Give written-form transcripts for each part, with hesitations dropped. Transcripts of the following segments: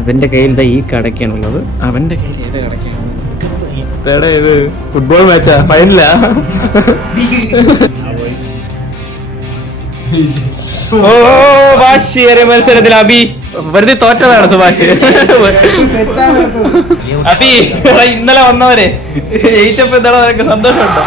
ഇവന്റെ കയ്യിൽ ഈ കടക്കാണുള്ളത്. അവന്റെ കയ്യിൽ ഏത് കടക്കാണ്? ഇത് ഫുട്ബോൾ മാച്ചാ, ഫൈനല. ഓ വാശിയേറിയ മത്സരത്തിൽ അബി വെറുതെ തോറ്റതാണ് സുഭാഷ്. അബി ഇന്നലെ വന്നവരെ ജയിച്ചപ്പോ എന്താണ് നിനക്ക് സന്തോഷമുണ്ടോ?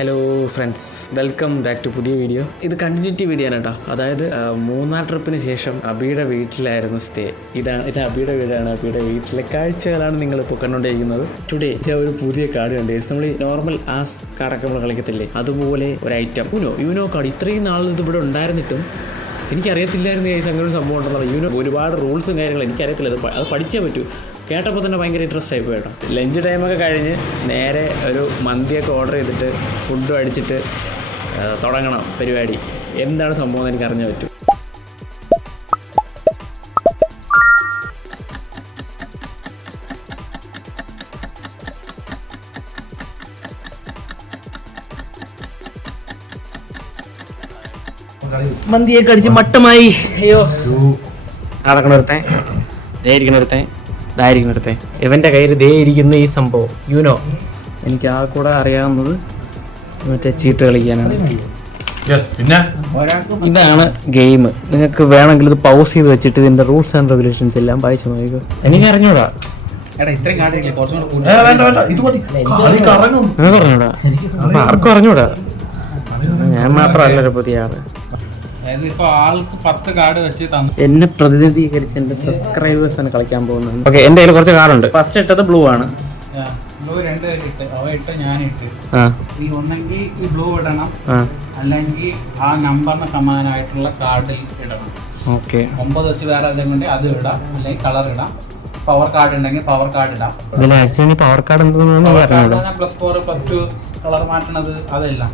Hello friends, welcome back to പുതിയ വീഡിയോ. ഇത് കണ്ടിന്യൂറ്റി വീഡിയോ ആണ് കേട്ടോ. അതായത് 3-ാം ട്രിപ്പിന് ശേഷം അബിയുടെ വീട്ടിലായിരുന്നു സ്റ്റേ. ഇത് അബിയുടെ വീടാണ്. അബിയുടെ വീട്ടിലെ കാഴ്ചകളാണ് നിങ്ങളിപ്പോൾ കണ്ടുകൊണ്ടിരിക്കുന്നത്. ടുഡേ ഒരു പുതിയ കാർഡ് കണ്ടേ. നമ്മൾ നോർമൽ ആസ് കാർഡൊക്കെ നമ്മൾ കളിക്കത്തില്ലേ, അതുപോലെ ഒരു ഐറ്റം യൂനോ കാർഡ്. ഇത്രയും നാൾ ഇത് ഇവിടെ ഉണ്ടായിരുന്നിട്ടും എനിക്കറിയത്തില്ലായിരുന്നു ഈ അങ്ങനെ ഒരു സംഭവം ഉണ്ടെന്നുള്ള. യൂനോ ഒരുപാട് റൂൾസും കാര്യങ്ങളും എനിക്കറിയത്തില്ല. അത് പഠിച്ചേ പറ്റൂ. കേട്ടപ്പോൾ തന്നെ ഭയങ്കര ഇൻട്രസ്റ്റ് ആയി പോയി കേട്ടോ. ലഞ്ച് ടൈമൊക്കെ കഴിഞ്ഞ് നേരെ ഒരു മന്തിയൊക്കെ ഓർഡർ ചെയ്തിട്ട് ഫുഡും അടിച്ചിട്ട് തുടങ്ങണം പരിപാടി. എന്താണ് സംഭവം എന്ന് എനിക്ക് അറിഞ്ഞാൽ പറ്റും. മന്തിയൊക്കെ അടിച്ച് മട്ടമായി. അയ്യോ നടക്കണൊരുത്തൻ, ഇതായിരിക്കണൊരുത്തൻ, ഇതായിരിക്കണൊരുത്തൻ. ഇവൻ്റെ കയ്യിൽ ദേ ഇരിക്കുന്ന ഈ സംഭവം യൂനോ. എനിക്ക് ആ കൂടെ അറിയാവുന്നത് മറ്റേ ചീട്ട് കളിക്കാനാണ്. ഇതാണ് ഗെയിം. നിങ്ങൾക്ക് വേണമെങ്കിൽ ഇത് പൗസ് ചെയ്ത് വെച്ചിട്ട് ഇതിന്റെ റൂൾസ് ആൻഡ് റെഗുലേഷൻസ് എല്ലാം വായിച്ചു നോക്കുക. എനിക്ക് അറിഞ്ഞൂടാ, പറഞ്ഞൂടാ, ആർക്കും അറിഞ്ഞൂടാ. ഞാൻ മാത്രമല്ല പുതിയ ആള്. എന്നെ പ്രതിനിധീകരിച്ച് എന്റെ സബ്സ്ക്രൈബേഴ്സ് ആണ് കളിക്കാൻ പോകുന്നത്. ഓക്കെ, എന്റെ കയ്യിൽ കുറച്ച് കാർഡുണ്ട്. ഫസ്റ്റ് ഇട്ടത് ബ്ലൂ ആണ്. അല്ലെങ്കിൽ ആ നമ്പറിന് സമാനമായിട്ടുള്ള കാർഡിൽ ഇടണം. ഓക്കെ, 9 വെച്ച് വേറെ എന്തെങ്കിലും അത് ഇടാം, അല്ലെങ്കിൽ കളർ ഇടാം. പവർ കാർഡ് ഉണ്ടെങ്കിൽ പവർ കാർഡ് ഇടാം. പവർ കാർഡ് +4 +2 കളർ മാറ്റണത് അതെല്ലാം.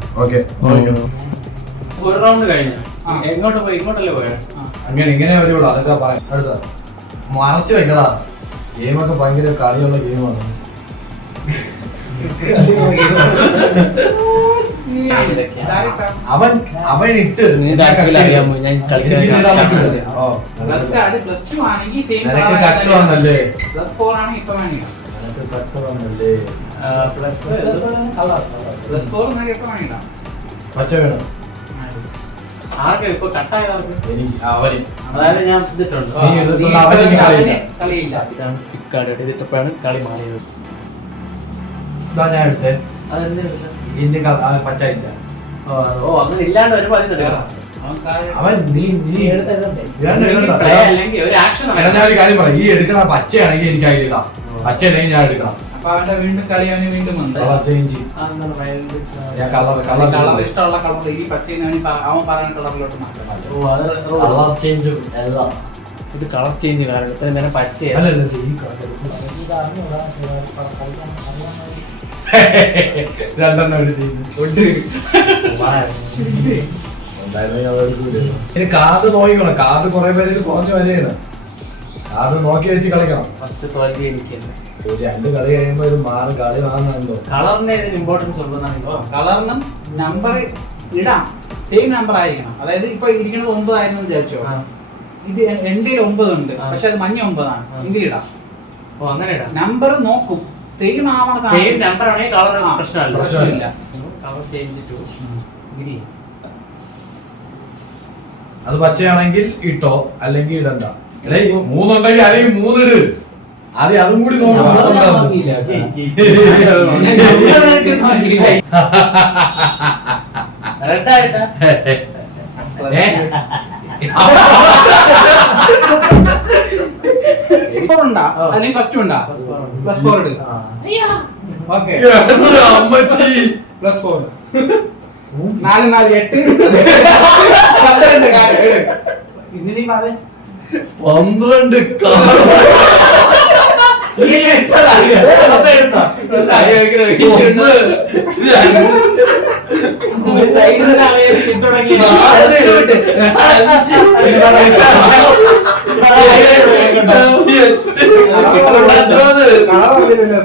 ഒരു റൗണ്ട് കഴിഞ്ഞു. എങ്ങോട്ട് പോയി? ഇങ്ങോട്ടല്ലേ പോയത്? അങ്ങനെ ഇങ്ങനെ വരുള്ളൂ. അതൊക്കെ പറയാം. മറച്ചു വെക്കടാ. ഗെയിമൊക്കെ ഭയങ്കര കളിയുള്ള ഗെയിമാണ്. അവൻ ഇട്ട് പച്ച വേണം. ആർക്കും ഇപ്പൊ കട്ടായതാർക്ക്? അതായത് ഞാൻ ഇതിട്ടുണ്ട്. ഇതാണ് സ്കിപ്പ് കാർഡ്. ഇതിട്ടപ്പോഴാണ് കളി മാറിയത്. ഞാൻ എടുത്തേ. പച്ച ഇല്ല. ഓ അങ്ങനെ ഇല്ലാണ്ട് ഒരു പതി അവൻ ഒരു ആക്ഷൻ. ഞാൻ ഒരു കാര്യം പറയാം. ഈ എടുക്കണ പച്ചയാണെങ്കിൽ എനിക്ക് അതിലിടാം, പച്ചയാണെങ്കിൽ ഞാൻ എടുക്കണം. അപ്പൊ അവന്റെ വീണ്ടും കളിയാണ്. വീണ്ടും കളർ ചേഞ്ച്. കളർ ഇഷ്ടമുള്ള കളർ ഈ പച്ചയാണ് അവൻ പറയുന്ന കളറിലോട്ട് മാറ്റണം. കളർ ചേഞ്ചും എല്ലാം. ഇത് കളർ ചേഞ്ച് കാരണം ഇത്രയും നേരം പച്ചയാണ്. കാർഡ് നോക്കിക്കണം. കാർഡ് കുറെ പേര് കുറഞ്ഞ വിലയാണ്. കാർഡ് നോക്കി വെച്ച് കളിക്കണം. ഫസ്റ്റ് തോൽവി എനിക്ക് 2 കളി കഴിയുമ്പോ ഇത് മാറും. കളി മാറുന്നുണ്ടോ? കളറിന് ഇമ്പോർട്ടൻസ് ഉണ്ടെന്നാണ്. കളറിനും നമ്പർ ഇടാം, സെയിം നമ്പർ ആയിരിക്കണം. അതായത് ഇപ്പൊ ഇരിക്കുന്നത് 9 ആയിരുന്നു വിചാരിച്ചോ. ഇത് എന്റെ 9 ഉണ്ട്, പക്ഷെ അത് മഞ്ഞ 9 ആണ്. എങ്കിൽ ഇടാം. നമ്പർ നോക്കും, സെയിം ആവണം. സെയിം നമ്പർ ആണെങ്കിൽ കളർ പ്രശ്നമില്ല. Colour change to green. അത് പച്ചയാണെങ്കിൽ ഇട്ടോ, അല്ലെങ്കിൽ ഇടണ്ട. 3 ഉണ്ടെങ്കിൽ അല്ലെങ്കിൽ 3 ഇട്. ആദ്യം അതും കൂടി നോക്കണം. അല്ലെങ്കിൽ ഫസ്റ്റ് ഉണ്ടാ +4 ഇട്. ഓക്കെ, അമ്മച്ചി +4 4 4 8 12 12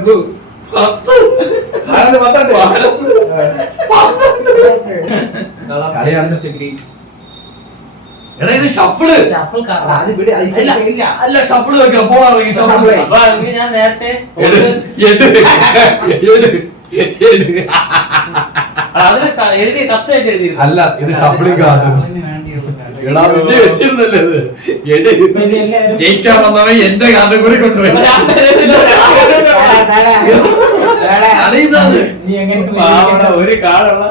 ബ്ലൂ. 10. കളിയാണ്. എടാ ഇത് ഷഫിള്. അത് ഇവിടെ ഇല്ല. അല്ല ഷഫിള് വെക്കാം. പോകാറങ്ങി ഷഫിള്. അപ്പൊ അങ്ങനെ ഞാൻ നേരത്തെ എഴുതി കസ്റ്റമായിട്ട് എഴുതി. അല്ല ഇത് ഷഫിളിങ് ആണ്. എടാ നിന്നെ വെച്ചിരുന്നല്ലേ ഇത്. ജയിക്കാൻ വന്നവൻ എന്റെ കാർഡും കൂടി കൊണ്ടുപോയി. കളി ഇതാണ്. ഒരു കാടുള്ള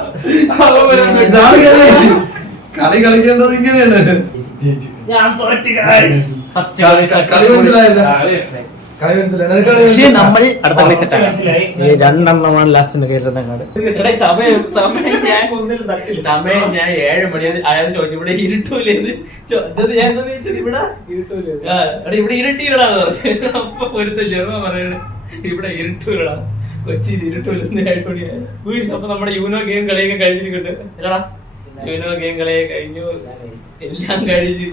ഇതാണ് കളി. കളി കളിക്കേണ്ടത് ഇങ്ങനെയാണ്. ഞാൻ ഫസ്റ്റ് കളി മനസ്സിലായില്ല. കളി മനസ്സിലായി. നിനക്ക് കളി പക്ഷേ നമ്മൾ അടുത്ത കളി സെറ്റ് രണ്ടെണ്ണമാണ് ലാസ്റ്റ് കേട്ടിരുന്ന കാർഡ്. സമയം ഞാൻ 7 മണി അയാൾ ചോദിച്ചു ഇവിടെ ഇരുട്ടൂലേന്ന്. ഞാൻ എന്താ ചോദിച്ചത് ഇവിടെ ഇവിടെ ഇരുട്ടിയിടാന്ന് പറഞ്ഞു. അപ്പൊ ഒരുത്ത ജർമ്മ പറയണേ ഇവിടെ ഇരുട്ടൂലടാ, കൊച്ചിയിൽ ഇരുട്ടൂലെന്ന് 7 മണിയായി. അപ്പൊ നമ്മുടെ യൂനോ ഗെയിം കളിയൊക്കെ കഴിഞ്ഞിട്ടുണ്ട് അല്ലടാ. യൂനോ ഗെയിം കളിയൊക്കെ കഴിഞ്ഞു, എല്ലാം കഴിഞ്ഞ്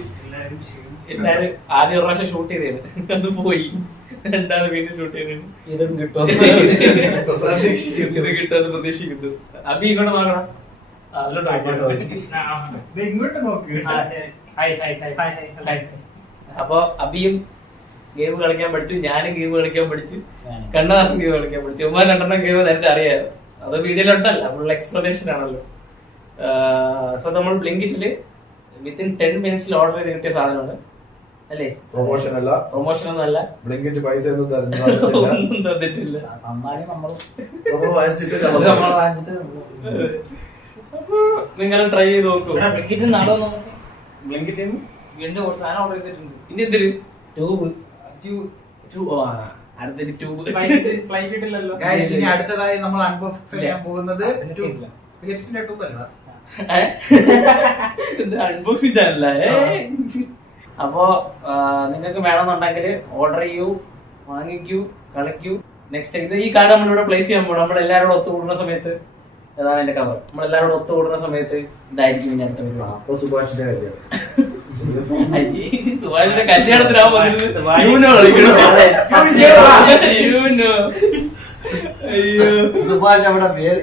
എല്ലാരും ആദ്യം ഒരു പ്രാവശ്യം ഷൂട്ട് ചെയ്തത് അത് പോയി. രണ്ടാമത് വീണ്ടും ഷൂട്ട് ചെയ്തത് ഇതും കിട്ടും. ഇത് കിട്ടുമെന്ന് പ്രതീക്ഷിക്കുന്നു. അബി ഇങ്ങോട്ട് നോക്കണം. ഇങ്ങോട്ട് നോക്ക്. അപ്പൊ അബിയും ഗെയിം കളിക്കാൻ പഠിച്ചു, ഞാനും ഗെയിം കളിക്കാൻ പഠിച്ചു, കണ്ണദാസും ഗെയിം കളിക്കാൻ പഠിച്ചു. ഉമ്മ രണ്ടെണ്ണം ഗെയിം നേരത്തെ അറിയാമോ, അത് വീഡിയോയിലുണ്ടല്ലോ, ഫുൾ എക്സ്പ്ലനേഷൻ ആണല്ലോ. സോ നമ്മൾ ബ്ലിങ്കിറ്റില് വിത്തിൻ 10 മിനിറ്റ്സിൽ ഓർഡർ ചെയ്ത് കിട്ടിയ സാധനമാണ് അല്ലേ. പ്രൊമോഷൻ അല്ല, പ്രൊമോഷൻ ഒന്നല്ല, ബ്ലിങ്കിറ്റ് പൈസ ഒന്നും ഒന്നും തന്നിട്ടില്ല. നിങ്ങളും ട്രൈ ചെയ്ത് നോക്കൂ. ബ്ലിങ്കിറ്റ് വീണ്ടും ഒരു സാധനം ഓർഡർ ചെയ്തിട്ടുണ്ട്. ഇനി എന്തൊരു ട്യൂബ് അടുത്തൊരു ട്യൂബ് ഫ്ലൈറ്റ് കിട്ടില്ലല്ലോ. ഇനി അടുത്തതായി നമ്മൾ അൺബോക്സ് ചെയ്യാൻ പോകുന്നത് ഫിലിപ്സിന്റെ ട്യൂബ് അല്ല, അൺബോക്സിംഗ് ചാനല. അപ്പോ നിങ്ങൾക്ക് വേണമെന്നുണ്ടെങ്കിൽ ഓർഡർ ചെയ്യൂ, വാങ്ങിക്കൂ, കളിക്കൂ. നെക്സ്റ്റ് ഇത് ഈ കാർഡ് നമ്മളിവിടെ പ്ലേസ് ചെയ്യാൻ പോകണം. നമ്മളെല്ലാവരോടും ഒത്തുകൂടുന്ന സമയത്ത് അതാണ് എന്റെ കവർ. നമ്മളെല്ലാവരോടും ഒത്തുകൂടുന്ന സമയത്ത് ഇതായിരിക്കും ഇനി അടുത്ത പരിപാടി. സുഭാഷിന്റെ കല്യാണത്തിനാവുമ്പോ സുഭാഷ് അവിടെ പേര്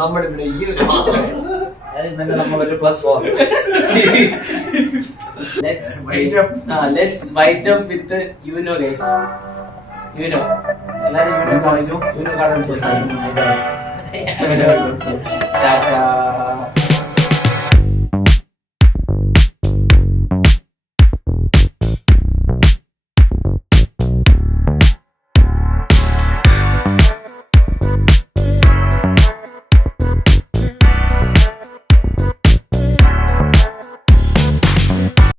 നമ്മുടെ ഇവിടെ ഈ ഒരു നമ്മളൊരു +4. Let's wind up with Uno guys. Uno. എല്ലാരും യൂനോ കാർഡ് യൂനോ കാർഡ്.